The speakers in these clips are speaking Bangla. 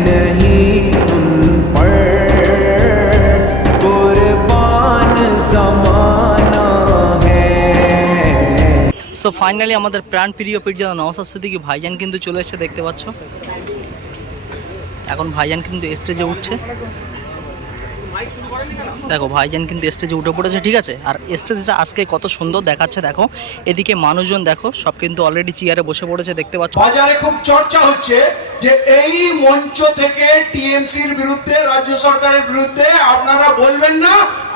नहीं उन पर कुर्बान जमाना है সো ফাইনালি আমাদের প্রাণ প্রিয় পির্জা নওসাদ সিদ্দিকি ভাইজান কিন্তু চলে এসেছে দেখতে পাচ্ছ এখন ভাইজান কিন্তু স্টেজে উঠছে দেখো ভাইজান কিন্তু স্টেজে উঠে পড়েছে ঠিক আছে? আর স্টেজটা আজকে কত সুন্দর দেখাচ্ছে দেখো। এদিকে মানুষজন দেখো সব কিন্তু অলরেডি চেয়ারে বসে পড়েছে দেখতে পাচ্ছ। বাজারে খুব চর্চা হচ্ছে যে এই মঞ্চ থেকে টিএমসির বিরুদ্ধে রাজ্য সরকারের বিরুদ্ধে আপনারা বলবেন না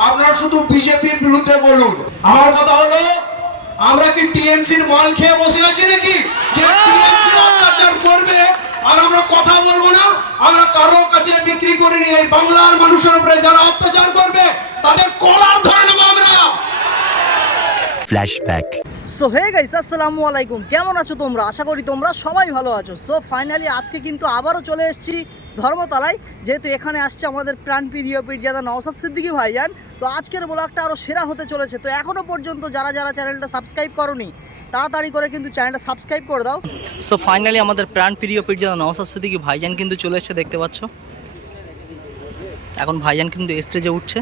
আপনারা শুধু বিজেপির বিরুদ্ধে বলুন। আমার কথা হলো আমরা কি টিএমসির মাল খেয়ে বসে আছি নাকি? যে টিএমসি অত্যাচার করবে আর আমরা কথা বলব না? আমরা কারও কাছে বিক্রি করিনি এই বাংলার মানুষের উপরে যারা অত্যাচার করবে তাদের কলার ধরে নেব আমরা। Flashback. সো হে গাইস আসসালামু আলাইকুম। কেমন আছো তোমরা? আশা করি তোমরা সবাই ভালো আছো। সো ফাইনালি আজকে কিন্তু আবারও চলে এসেছি ধর্মতলায়। যেহেতু এখানে আসছে আমাদের প্রাণ প্রাণপ্রিয় পীরজাদা নওসাদ সিদ্দিকী ভাইজান তো আজকের ব্লগটা আরও সেরা হতে চলেছে। তো এখনও পর্যন্ত যারা যারা চ্যানেলটা সাবস্ক্রাইব করনি তাড়াতাড়ি করে কিন্তু চ্যানেলটা সাবস্ক্রাইব করে দাও। সো ফাইনালি আমাদের প্রাণপ্রিয় পীরজাদা নওসাদ সিদ্দিকী ভাইজান কিন্তু চলে এসেছে দেখতে পাচ্ছ। এখন ভাইজান কিন্তু স্টেজে উঠছে।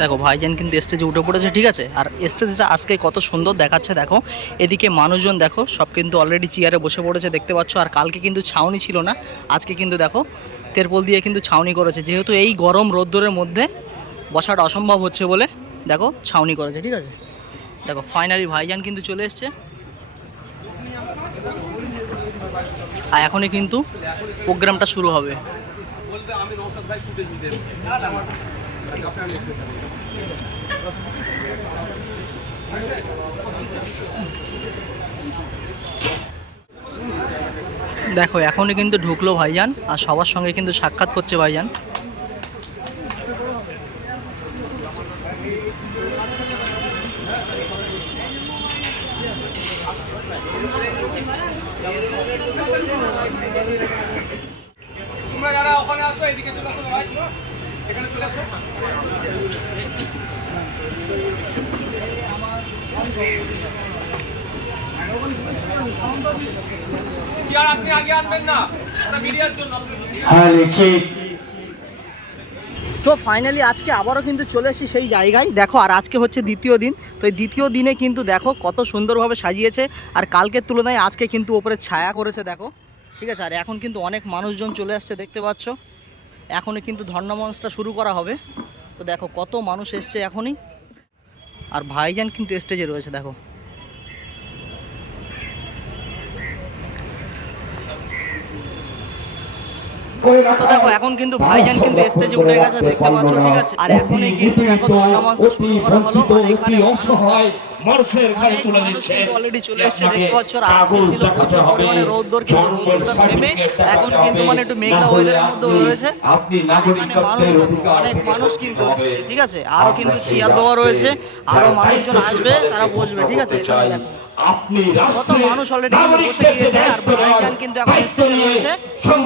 দেখো, ভাইজান কিন্তু স্টেজে উঠে পড়েছে, ঠিক আছে? আর স্টেজটা আজকে কত সুন্দর দেখাচ্ছে, দেখো। এদিকে মানুষজন, দেখো, সব কিন্তু অলরেডি চেয়ারে বসে পড়েছে, দেখতে পাচ্ছ। আর কালকে কিন্তু ছাউনি ছিল না, আজকে কিন্তু দেখো তেরপল দিয়ে কিন্তু ছাউনি করেছে। যেহেতু এই গরম রোদ্দুরের মধ্যে বসাটা অসম্ভব হচ্ছে বলে দেখো ছাউনি করেছে, ঠিক আছে? দেখো ফাইনালি ভাইজান কিন্তু চলে এসছে। আর এখনই কিন্তু প্রোগ্রামটা শুরু হবে। দেখো এখনই কিন্তু ঢুকলো ভাইজান আর সবার সঙ্গে কিন্তু সাক্ষাৎ করছে ভাইজান আপনি আগে আনবেন না ওটা মিডিয়ার জন্য সো ফাইনালি আজকে আবারও কিন্তু চলে এসেছি সেই জায়গায়। দেখো আর আজকে হচ্ছে দ্বিতীয় দিন। তো এই দ্বিতীয় দিনে কিন্তু দেখো কত সুন্দরভাবে সাজিয়েছে। আর কালকের তুলনায় আজকে কিন্তু ওপরে ছায়া করেছে দেখো। ঠিক আছে আর এখন কিন্তু অনেক মানুষজন চলে আসছে দেখতে পাচ্ছ। এখনই কিন্তু ধর্ণামঞ্চটা শুরু করা হবে। তো দেখো কত মানুষ এসছে এখনই। আর ভাইজান কিন্তু স্টেজে রয়েছে দেখো। তো দেখো এখন কিন্তু ভাইজান কিন্তু স্টেজে উঠে গেছে দেখতে পাচ্ছ ঠিক আছে? আর এখনই কিন্তু দেখো ধর্ণামঞ্চটা শুরু করা হলো আর এখানে অসহায় মানুষের ঘরে তুলে দিচ্ছে। অলরেডি চলে এসেছে দেখতে পাচ্ছ আর আজকে ছিল প্রচুর পরিমাণে রোদ্দুর কিন্তু রোদ্দুরটা থেমে। এখন কিন্তু মানে একটু মেঘলা ওয়েদারের মধ্যে রয়েছে। আপনি নাগরিকত্বের অধিকার অনেক মানুষ কিন্তু ঠিক আছে? আরও কিন্তু চেয়ার দেওয়া রয়েছে আরও মানুষজন আসবে তারা বসবে ঠিক আছে? এখানে দেখো। আপনি কত মানুষ অলরেডি বসে গিয়েছে আর ভাইজান কিন্তু এখন স্টেজে রয়েছে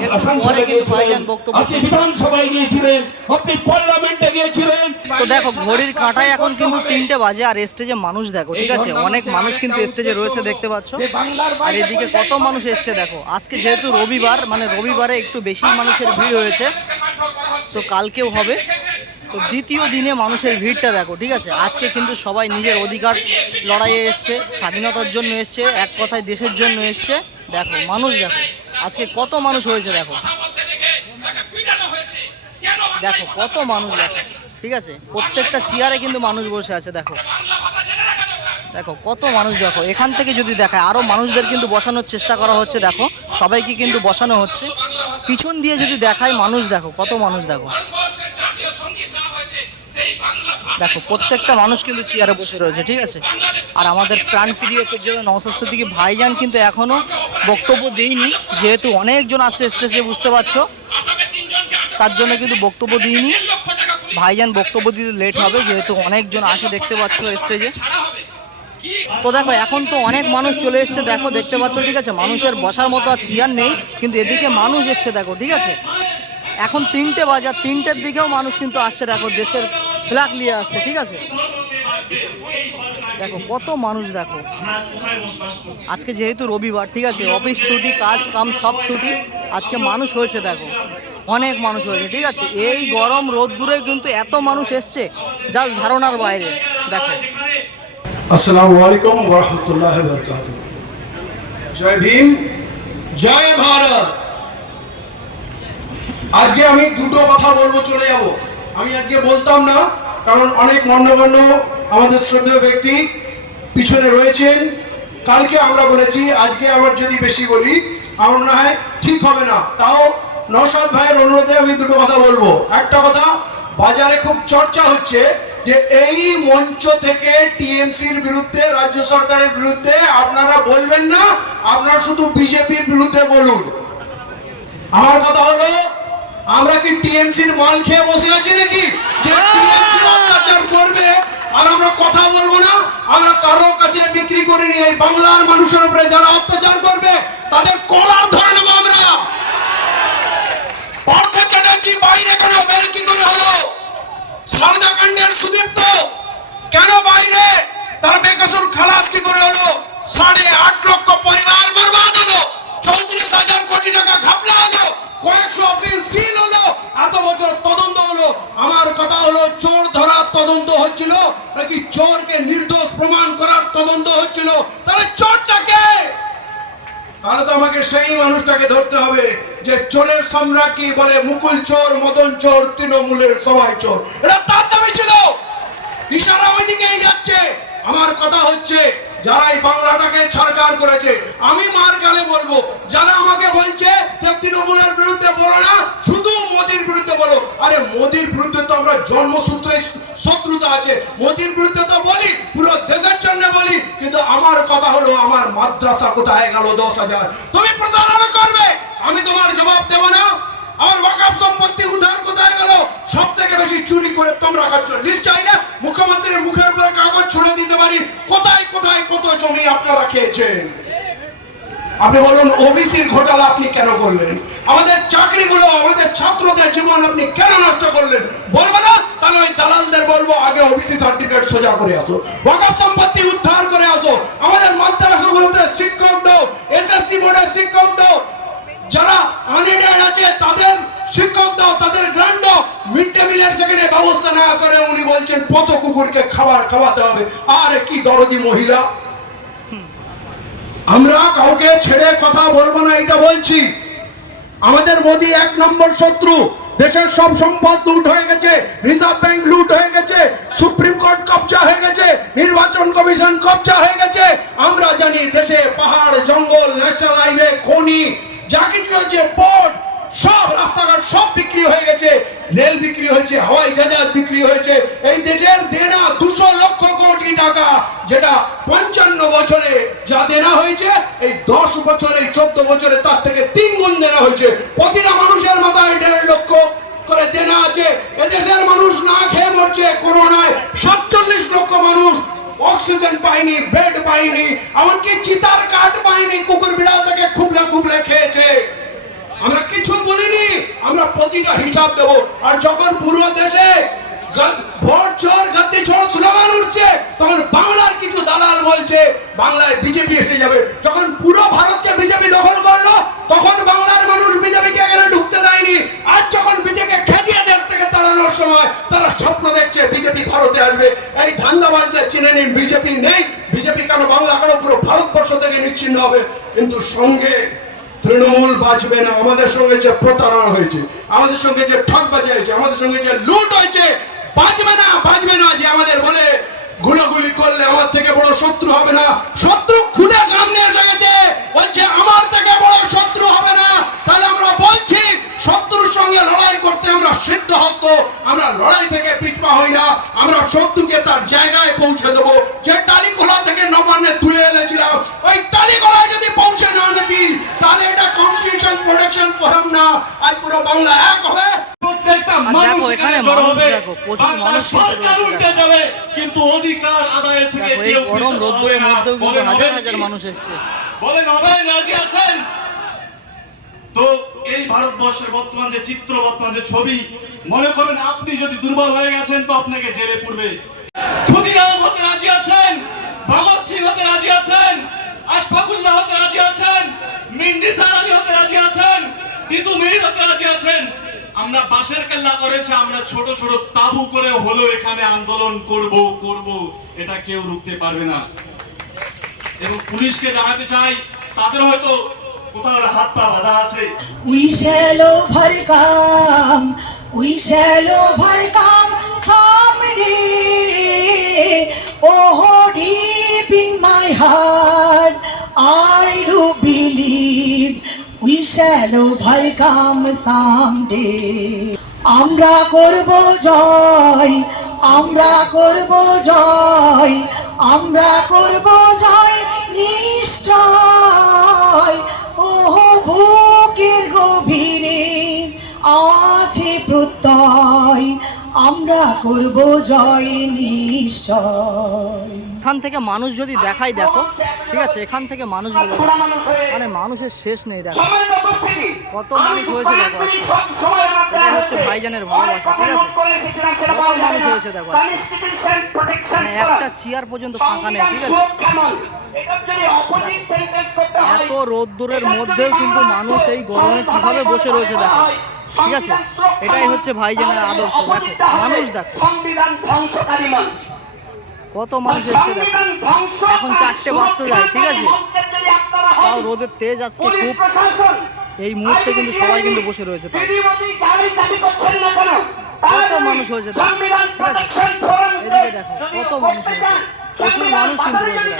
একটু পরে কিন্তু ভাইজান বক্তব্য আপনি বিধানসভায় গিয়েছিলেন আপনি পার্লামেন্টে গিয়েছিলেন। তো দেখো ঘড়ির কাঁটায় এখন কিন্তু তিনটে বাজে আর স্টেজে মানুষ দেখো ঠিক আছে? অনেক মানুষ কিন্তু স্টেজে রয়েছে দেখতে পাচ্ছ। আর এদিকে কত মানুষ এসছে দেখো। আজকে যেহেতু রবিবার মানে রবিবারে একটু বেশি মানুষের ভিড় হয়েছে তো কালকেও হবে। তো দ্বিতীয় দিনে মানুষের ভিড়টা দেখো, ঠিক আছে? আজকে কিন্তু সবাই নিজের অধিকার লড়াইয়ে এসছে, স্বাধীনতার জন্য এসছে, এক কথায় দেশের জন্য এসছে। দেখো, মানুষ দেখো, আজকে কত মানুষ হয়েছে দেখো? দেখো, কত মানুষ দেখো, ঠিক আছে? প্রত্যেকটা চেয়ারে কিন্তু মানুষ বসে আছে, দেখো। দেখো, কত মানুষ দেখো, এখান থেকে যদি দেখায় আরও মানুষদের কিন্তু বসানোর চেষ্টা করা হচ্ছে, দেখো। সবাইকে কিন্তু বসানো হচ্ছে। পিছন দিয়ে যদি দেখায় মানুষ, দেখো, কত মানুষ দেখো। দেখো প্রত্যেকটা মানুষ কিন্তু চেয়ারে বসে রয়েছে ঠিক আছে? আর আমাদের প্রাণপ্রিয় যেটা নওসাদ সিদ্দিকি ভাইজান কিন্তু এখনও বক্তব্য দেয়নি যেহেতু অনেকজন আসছে স্টেজে বুঝতে পারছ? তার জন্য কিন্তু বক্তব্য দিইনি। ভাইজান বক্তব্য দিতে লেট হবে যেহেতু অনেকজন আসে দেখতে পাচ্ছ স্টেজে তো দেখো এখন তো অনেক মানুষ চলে এসছে দেখো দেখতে পাচ্ছ ঠিক আছে? মানুষের বসার মতো আর চেয়ার নেই কিন্তু এদিকে মানুষ এসছে দেখো ঠিক আছে? এখন তিনটে বাজার, তিনটের দিকেও মানুষ কিন্তু আসছে। দেখো, দেশের ফ্ল্যাগ নিয়ে আসছে, ঠিক আছে? দেখো, কত মানুষ দেখো। আজকে যেহেতু রবিবার, ঠিক আছে? অফিস ছুটি, কাজ কাম সব ছুটি। আজকে মানুষ হয়েছে, দেখো। অনেক মানুষ হয়েছে, ঠিক আছে? এই গরম রোদ্দুরে কিন্তু এত মানুষ এসছে, জাস্ট ধারণার বাইরে। দেখো। আসসালামু আলাইকুম ওরহমতুল্লাহ জয় ভীম, জয় ভারত। আজকে আমি দুটো কথা বলব, চলে যাব। আমি আজকে বলতাম না, কারণ অনেক মান্যগণ্য আমাদের শ্রদ্ধেয় ব্যক্তি পিছনে রয়েছেন। কালকে আমরা বলেছি, আজকে আবার যদি বেশি বলি, আমার মনে হয় ঠিক হবে না। তাও নওশাদ ভাইয়ের অনুরোধে আমি দুটো কথা বলব। একটা কথা, বাজারে খুব চর্চা হচ্ছে যে এই মঞ্চ থেকে টিএমসির বিরুদ্ধে, রাজ্য সরকারের বিরুদ্ধে আপনারা বলবেন না, আপনারা শুধু বিজেপির বিরুদ্ধে বলুন। আমার কথা হলো আমরা কি টিএমসির মাল খেয়ে বসে আছি নাকি? যে টিএমসি অত্যাচার করবে আর আমরা কথা বলব না আমরা কারোর কাছে বিক্রি করিনি এই বাংলার মানুষের উপরে যারা অত্যাচার করবে তাদের কলার ধরে নেব আমরা। পার্থ চ্যাটার্জি বাইরে কেন বেল কি করে হলো? সারদাকাণ্ডের সুদীপ্ত কেন বাইরে? তার বেকসুর খালাস কি করে হলো? সাড়ে আট লক্ষ পরিবার বরবাদ হলো চৌত্রিশ হাজার কোটি টাকা ঘাপলা হলো কয়েকশো হলো এত বছর তদন্ত হলো, আমার কথা হলো চোর ধরার তদন্ত হচ্ছিল, নাকি চোরকে নির্দোষ প্রমাণ করার তদন্ত হচ্ছিল, তাহলে চোরটাকে? তাহলে তো আমাকে সেই মানুষটাকে ধরতে হবে, যে চোরের সম্রাট কি বলে মুকুল চোর, মদন চোর, তৃণমূলের সবাই চোর। এটা তার দাবি ছিল। ইশারা ওইদিকেই যাচ্ছে। আমার কথা হচ্ছে যারা এই বাংলাটাকে সরকার করেছে, আমি মার কালে বলব, যারা আমাকে বলছে যে তৃণমূলের বিরুদ্ধে বলো না, শুধু মোদির বিরুদ্ধে বলো। আরে মোদির বিরুদ্ধে তো আমরা জন্মসূত্রে শত্রুতা আছে, মোদির বিরুদ্ধে তো বলি, পুরো দেশের জন্য বলি, কিন্তু আমার কথা হলো, আমার মাদ্রাসা কোথায় গেল দশ হাজার? তুমি প্রতারণা করবে, আমি তোমার জবাব দেব না। আমার ওয়াকাফ সম্পত্তি উদ্ধার থেকে বেশি চুরি করে তোমরা খাচ্ছ লিস্ট চাইলে মুখ্যমন্ত্রীর মুখের উপরে কাগজ ছুড়ে দিতে পারি। কোথায় কোথায় কত জমি আপনারা খেয়েছেন? আপনি বলুন, ওবিসির ঘোটালা আপনি কেন করলেন? আমাদের চাকরিগুলো, আমাদের ছাত্রদের জীবন আপনি কেন নষ্ট করলেন? বলবে না? তাহলে ওই দালালদের বলব, আগে ওবিসি সার্টিফিকেট সোজা করে আসো। ওয়াকফ সম্পত্তি উদ্ধার করে আসো। আমাদের মাদ্রাসাগুলোতে শিক্ষক দাও, এসএসসি বোর্ডের শিক্ষক দাও। যারা আনএডেড আছে, তাদের শিক্ষক দাও, তাদের গ্রান্ড দাও। মিড সেখানে ব্যবস্থা না করে উনি বলছেন পত কুকুরকে খাবার খাওয়াতে হবে। আর কি দরদি মহিলা? আমরা কাউকে ছেড়ে কথা বলব না, এটা বলছি। আমাদের মোদি এক নম্বর শত্রু। দেশের সব সম্পদ লুট হয়ে গেছে, রিজার্ভ ব্যাংক লুট হয়ে গেছে, সুপ্রিম কোর্ট কবজা হয়ে গেছে, নির্বাচন কমিশন কবজা হয়ে গেছে। আমরা জানি দেশে পাহাড়, জঙ্গল, ন্যাশনাল হাইওয়ে, খনি, যা কিছু হয়েছে, পোর্ট সব রাস্তাঘাট সব বিক্রি হয়ে গেছে। রেল বিক্রি হয়েছে, হাওয়াই জাহাজ বিক্রি হয়েছে। এই দেশের দেনা দুশো লক্ষ কোটি টাকা, যেটা পঞ্চান্ন বছরে যা দেনা হয়েছে, এই দশ বছরে চোদ্দ বছরে তার থেকে তিন গুণ দেনা হয়েছে। প্রতিটা মানুষের মাথায় দেড় লক্ষ করে দেনা আছে। এদেশের মানুষ না খেয়ে মরছে করোনায়। সাতচল্লিশ লক্ষ মানুষ অক্সিজেন পায়নি বেড পায়নি, এমনকি চিতার কাঠ পায়নি, কুকুর বিড়াল থেকে খুবলে খুবলে খেয়েছে। আমরা কিছু বলিনি, আমরা প্রতিটা হিসাব দেব। আর যখন পুরো দেশে ভোট গদ্দি তখন বাংলার কিছু দালাল বলছে, বাংলায় বিজেপি এসে যাবে। যখন পুরো ভারতকে বিজেপি দখল করল, তখন বাংলার মানুষ ঢুকতে দেয়নি। আর যখন বিজেপি দেশ থেকে তাড়ানোর সময়, তারা স্বপ্ন দেখছে, বিজেপি ভারতে আসবে। এই নিন, বিজেপি নেই। বিজেপি কেন বাংলা কেন পুরো ভারতবর্ষ থেকে নিচ্ছিন্ন হবে? কিন্তু সঙ্গে তৃণমূল বাঁচবে না, আমাদের সঙ্গে যে প্রতারণা হয়েছে, আমাদের সঙ্গে যে ঠকবাজি হয়েছে, আমাদের সঙ্গে যে লুট হয়েছে, বাঁচবে না বাঁচবে না যে আমাদের বলে গুলোগুলি করলে আমার থেকে বড় শত্রু হবে না। শত্রু খুলে সামনে এসে গেছে, বলছে, আমার থেকে বড় শত্রু হবে না। তাহলে আমরা বলছি, শত্রুর সঙ্গে লড়াই করতে আমরা সিদ্ধ হস্ত আমরা লড়াই থেকে পিছপা হই না, আমরা শত্রুকে তার জায়গায় পৌঁছে দেবো। যে টালিখোলা থেকে নবান্নে তুলে এনেছিলাম, ওই বাংলা এক হবে। প্রত্যেকটা মানুষ এখানে জড়ো হবে। কিন্তু সরকার উল্টে যাবে কিন্তু অধিকার আদায়ের থেকে কেউ গরম রোদ্দুরের বলেন হাজার হাজার মানুষ এসছে। বলেন হবেন রাজি আছেন? তো এই ভারতবর্ষের বর্তমান যে চিত্র বর্তমান যে ছবি মনে করবেন আপনি যদি দুর্বল হয়ে গেছেন তো আপনাকে জেলে পুরবে ক্ষুদিরাম হতে রাজি আছেন ভগৎ সিং হতে রাজি আছেন আশফাকুল্লাহ হতে রাজি আছেন মিন্ডি সারানি হতে রাজি আছেন হতে রাজি আছেন। আমরা বাঁশের কেল্লা করেছে আমরা ছোট ছোট তাবু করে হলো এখানে আন্দোলন করব করব এটা কেউ রুখতে পারবে না। এবং পুলিশকে জানাতে চাই তাদের হয়তো কোথাও হাত পা বাঁধা আছে। We shall overcome, we shall overcome someday. Oh, deep in my heart, I do believe we shall overcome someday. আমরা করব জয়, আমরা করব জয়, আমরা করব জয় নিশ্চয় ওহ, বুকের গভীরে আছে প্রত্যয়, আমরা করব জয় নিশ্চয় এখান থেকে মানুষ যদি দেখাই দেখো। ঠিক আছে, এখান থেকে মানুষগুলো মানে মানুষের শেষ নেই, দেখো। কত মানুষ হয়েছে, দেখো। এটাই হচ্ছে ভাইজানের ভালোবাসা, ঠিক আছে? কত মানুষ হয়েছে, দেখো মানে একটা চেয়ার পর্যন্ত ফাঁকা নেই, ঠিক আছে? এত রোদ্দুরের মধ্যেও কিন্তু মানুষ এই গরমে কীভাবে বসে রয়েছে, দেখো। ঠিক আছে? এটাই হচ্ছে ভাইজানের আদর্শ, দেখো। মানুষ, দেখো। কত মানুষ এসছে দেখো এখন চারটে বাজতে যায় ঠিক আছে? তাও রোদের তেজ আজকে খুব। এই মুহূর্তে কিন্তু সবাই কিন্তু বসে রয়েছে কত মানুষ হয়েছে এদিকে দেখো কত মানুষ হয়েছে। প্রচুর মানুষ কিন্তু রয়েছে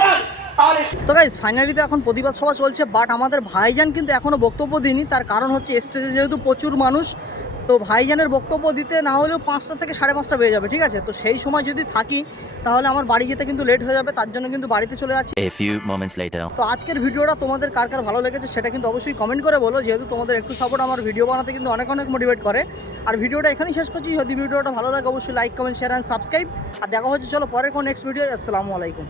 তো গাইজ ফাইনালি তো এখন প্রতিবাদ সভা চলছে বাট আমাদের ভাইজান কিন্তু এখনও বক্তব্য দিইনি তার কারণ হচ্ছে স্টেজে যেহেতু প্রচুর মানুষ তো ভাইজানের বক্তব্য দিতে না হলেও পাঁচটা থেকে সাড়ে পাঁচটা বেজে যাবে ঠিক আছে? তো সেই সময় যদি থাকি তাহলে আমার বাড়ি যেতে কিন্তু লেট হয়ে যাবে তার জন্য কিন্তু বাড়িতে চলে যাচ্ছি. তো আজকের ভিডিওটা তোমাদের কার কার ভালো লেগেছে সেটা কিন্তু অবশ্যই কমেন্ট করে বলো যেহেতু তোমাদের একটু সাপোর্ট আমার ভিডিও বানাতে কিন্তু অনেক অনেক মোটিভেট করে। আর ভিডিওটা এখানেই শেষ করছি যদি ভিডিওটা ভালো লাগে অবশ্যই like comment share and subscribe আর দেখা হচ্ছে চলো পরে কোন নেক্সট ভিডিও আসসালামু আলাইকুম।